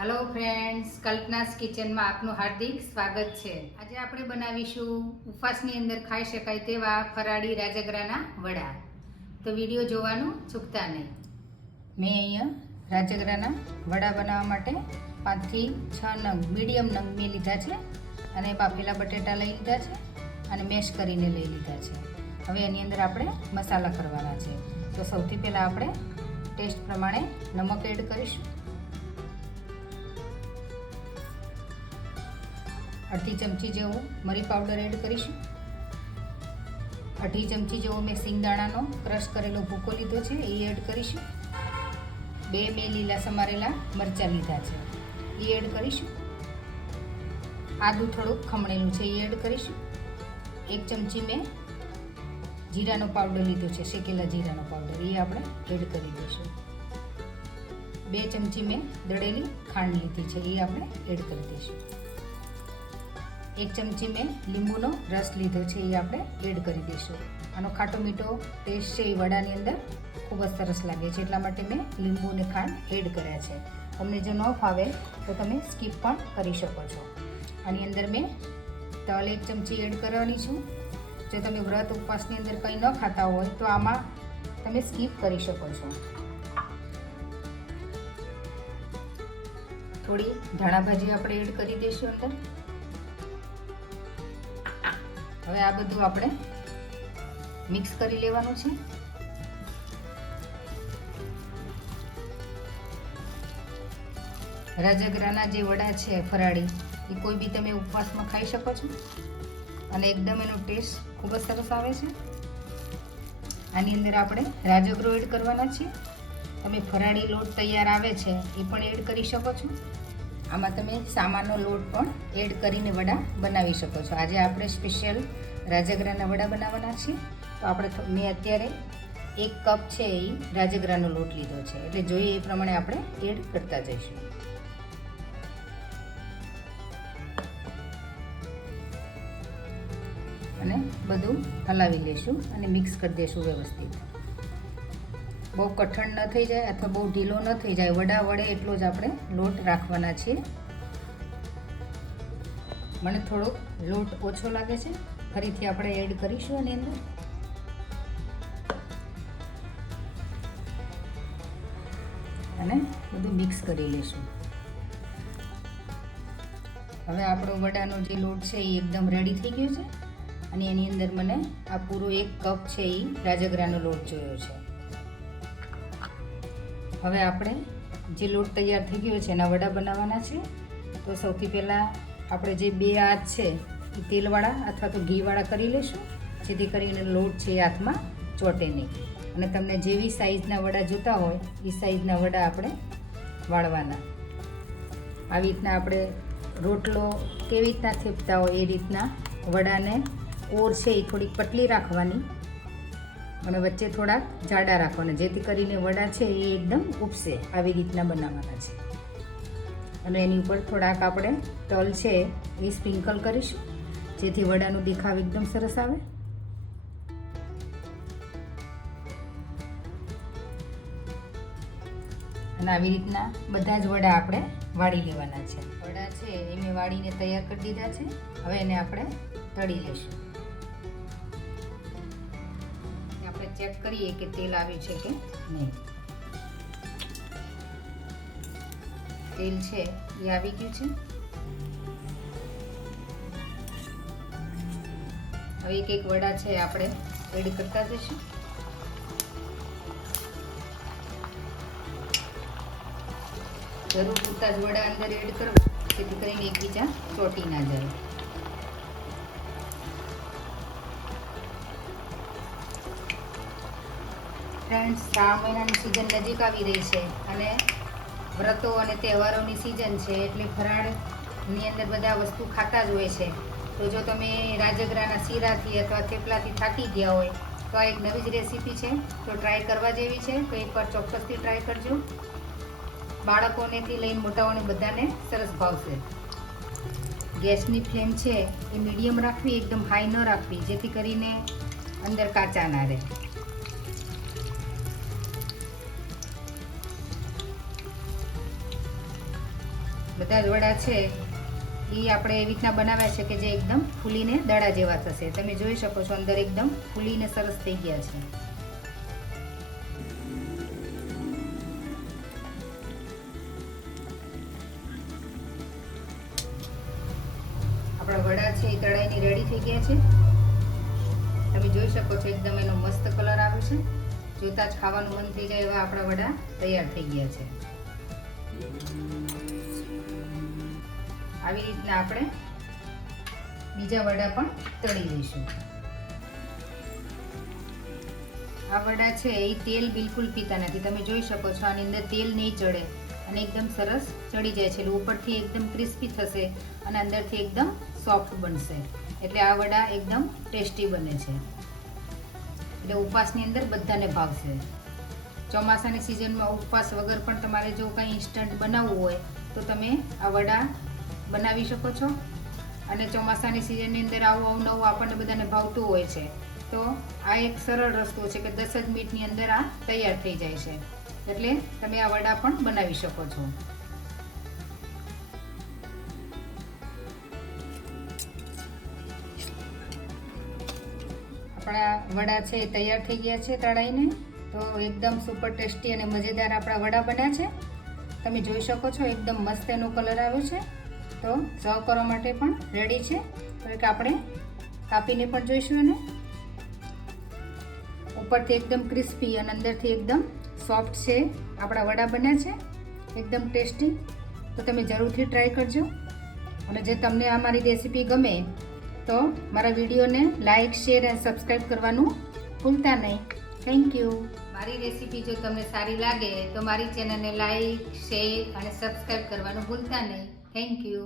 Hello friends, Kalpana's kitchen में आपનું हार्दिक स्वागत है। आज આપણે બનાવીશું ઉપવાસની અંદર ખાઈ શકાય તેવા ફરાળી રાજગરાના વડા। તો વિડિયો જોવાનું ચૂકતા નહીં। મેં અહીંયા રાજગરાના વડા બનાવવા માટે 5 થી 6 નંગ મીડિયમ નંગ મેં લીધા છે અને બાફેલા બટેટા લઈ લીધા છે અને મેશ કરીને લઈ લીધા છે। હવે એની અંદર આપણે મસાલા કરવાના છે। તો સૌથી પહેલા આપણે ટેસ્ટ પ્રમાણે નમક એડ કરીશું। अढ़ी चमची जेवो मरी पाउडर एड करीशुं। अढ़ी चमची जेवो मैं सींगदाणानो क्रश करेलो भूको लीधो छे ए एड करीशुं। 2 मैं लीला समारेला मरचा लीधा छे ए एड करीशुं। आदू थोड़ुं खमणेलुं छे ए एड करीशुं। 1 चमची मैं जीरानो पाउडर लीधो छे, शेकेला जीरानो पाउडर ए आपणे एड करी दईशुं। 2 चमची मैं दळेली खांड लीधी छे ए आपणे एड करी दईशुं। 1 चमची में લીંબુનો રસ લીધો છે એ આપણે એડ કરી દઈશું। આનો ખાટો મીઠો ટેસ્ટ છે એ વડાની અંદર ખૂબ જ સરસ લાગે છે, એટલા માટે મેં લીંબુ અને ખાંડ એડ કર્યા છે। તમને જો ન ફાવે તો તમે સ્કીપ પણ કરી શકો છો। આની અંદર મેં તલ 1 ચમચી એડ કરવાની છું। જો તમે વ્રત ઉપવાસની અંદર કંઈ ન ખાતા હોય તો આમાં તમે સ્કીપ કરી શકો છો। થોડી ધાણા ભાજી આપણે એડ કરી દઈશું અંદર। હવે આ બધું આપણે મિક્સ કરી લેવાનું છે। રાજગરાના જે વડા છે ફરાળી એ કોઈ બી તમે ઉપવાસમાં ખાઈ શકો છો અને એકદમ એનો ટેસ્ટ ખૂબ જ સરસ આવે છે। આની અંદર આપણે રાજગરો એડ કરવાના છે। તમે ફરાળી લોટ તૈયાર આવે છે એ પણ એડ કરી શકો છો। આમાં તમે સામાનો લોટ પણ એડ કરીને વડા બનાવી શકો છો। આજે આપણે સ્પેશિયલ રાજગરાના વડા બનાવવાના છે। તો આપણે મેં અત્યારે 1 કપ છે એ રાજગરાનો લોટ લીધો છે, એટલે જોઈએ એ પ્રમાણે આપણે એડ કરતા જઈશું। અને બધું હલાવી લઈશું અને મિક્સ કરી દઈશું વ્યવસ્થિત। બહુ કઠણ ન થઈ જાય અથવા બહુ ઢીલો ન થઈ જાય, વડા વડે એટલો જ આપણે લોટ રાખવાના છે। મને થોડોક લોટ ઓછો લાગે છે, ફરીથી આપણે એડ કરીશું આની અંદર। અને બધું મિક્સ કરી લઈશું। હવે આપણો વડાનો જે લોટ છે એ એકદમ રેડી થઈ ગયો છે અને એની અંદર મને આ પૂરો 1 કપ છે એ રાજગરાનો લોટ જોયો છે। હવે આપણે જે લોટ તૈયાર થઈ ગયો છે એના વડા બનાવવાના છે। તો સૌથી પહેલાં આપણે જે 2 હાથ છે એ તેલવાળા અથવા તો ઘીવાળા કરી લઈશું, જેથી કરીને લોટ છે એ હાથમાં ચોંટે નહીં। અને તમને જેવી સાઈઝના વડા જોતા હોય એ સાઈઝના વડા આપણે વાળવાના। આવી રીતના આપણે રોટલો કેવી રીતના થેપતા હોય એ રીતના વડાને ઓર છે એ થોડીક પતલી રાખવાની અને વચ્ચે થોડાક જાડા રાખવાના, જેથી કરીને વડા છે એ એકદમ ઉપસે। આવી રીતના બનાવવાના છે। અને એની ઉપર થોડાક આપણે તલ છે એ સ્પ્રિંકલ કરીશું, જેથી વડાનો દેખાવ એકદમ સરસ આવે। અને આવી રીતના બધા જ વડા આપણે વાળી લેવાના છે। વડા છે એ મેં વાળીને તૈયાર કરી દીધા છે। હવે એને આપણે તળી લઈશું। ચેક કરીએ કે તેલ આવ્યું છે કે નહીં। તેલ છે એ આવી ગયું છે। હવે એક વડા છે આપણે એડ કરતા જઈશું। જરૂર પૂરતા જ વડા અંદર એડ કરવા, જેથી કરીને એકબીજા ચોંટી ના જાય। ફ્રેન્ડ્સ, શ્રાવણ મહિનાની સિઝન નજીક આવી રહી છે અને વ્રતો અને તહેવારોની સિઝન છે, એટલે ફરાળની અંદર બધા વસ્તુ ખાતા જ હોય છે। તો જો તમે રાજગરાના શીરાથી અથવા થેપલાથી થાકી ગયા હોય તો આ એક નવી જ રેસીપી છે, તો ટ્રાય કરવા જેવી છે। તો એકવાર ચોક્કસથી ટ્રાય કરજો। બાળકોનેથી લઈને મોટાઓને બધાને સરસ ભાવશે। ગેસની ફ્લેમ છે એ મીડિયમ રાખવી, એકદમ હાઈ ન રાખવી, જેથી કરીને અંદર કાચા ના રહે। બધા જ વડા છે એ આપણે એવી રીતના બનાવ્યા છે કે જે એકદમ ફૂલીને દડા જેવા થશે. તમે જોઈ શકો છો અંદર એકદમ ફૂલીને સરસ થઈ ગયા છે. આપણા વડા છે એ તળાઈને રેડી થઈ ગયા છે. તમે જોઈ શકો છો એકદમ એનો મસ્ત કલર આવે છે. જોતા જ ખાવાનું મન થઈ જાય એવા આપણા વડા તૈયાર થઈ ગયા છે. આવી રીતના આપણે બીજા વડા પણ તળી લઈશું. આ વડા છે એ તેલ બિલકુલ પીતા નથી. તમે જોઈ શકો છો આની અંદર તેલ નહીં ચડે અને એકદમ સરસ ચડી જાય છે. એટલે ઉપરથી એકદમ ક્રિસ્પી થશે અને અંદરથી એકદમ સોફ્ટ બનશે. એટલે આ વડા એકદમ ટેસ્ટી બને છે. એટલે ઉપવાસની અંદર બધાને ભાવશે. ચોમાસાની સિઝનમાં ઉપવાસ વગર પણ તમારે જો કંઈ ઇન્સ્ટન્ટ બનાવવું હોય તો તમે આ વડા બનાવી શકો છો. અને ચોમાસાની સિઝનની અંદર આવું અવનવું આપણને બધાને ભાવતું હોય છે. તો આ એક સરળ રસ્તો છે કે 10 જ મિનિટની અંદર આ તૈયાર થઈ જાય છે. એટલે તમે આ વડા પણ બનાવી શકો છો. આપણા વડા છે એ તૈયાર થઈ ગયા છે તળાઈને. તો એકદમ સુપર ટેસ્ટી અને મજેદાર આપણા વડા બન્યા છે. તમે જોઈ શકો છો એકદમ મસ્ત એનો કલર આવ્યો છે. તો સર્વ કરવા માટે પણ રેડી છે. તો એક આપણે કાપીને પણ જોઈશું એને. ઉપરથી એકદમ ક્રિસ્પી અને અંદરથી એકદમ સોફ્ટ છે આપણા વડા બન્યા છે. એકદમ ટેસ્ટી. તો તમે જરૂરથી ટ્રાય કરજો. અને જે તમને અમારી રેસીપી ગમે તો મારા વિડીયોને લાઇક, શેર અને સબસ્ક્રાઈબ કરવાનું ભૂલતા નહીં. Thank you. મારી રેસીપી જો તમને સારી લાગે તો મારી ચેનલને લાઇક, શેર અને સબસ્ક્રાઈબ કરવાનું ભૂલતા નહીં. Thank you.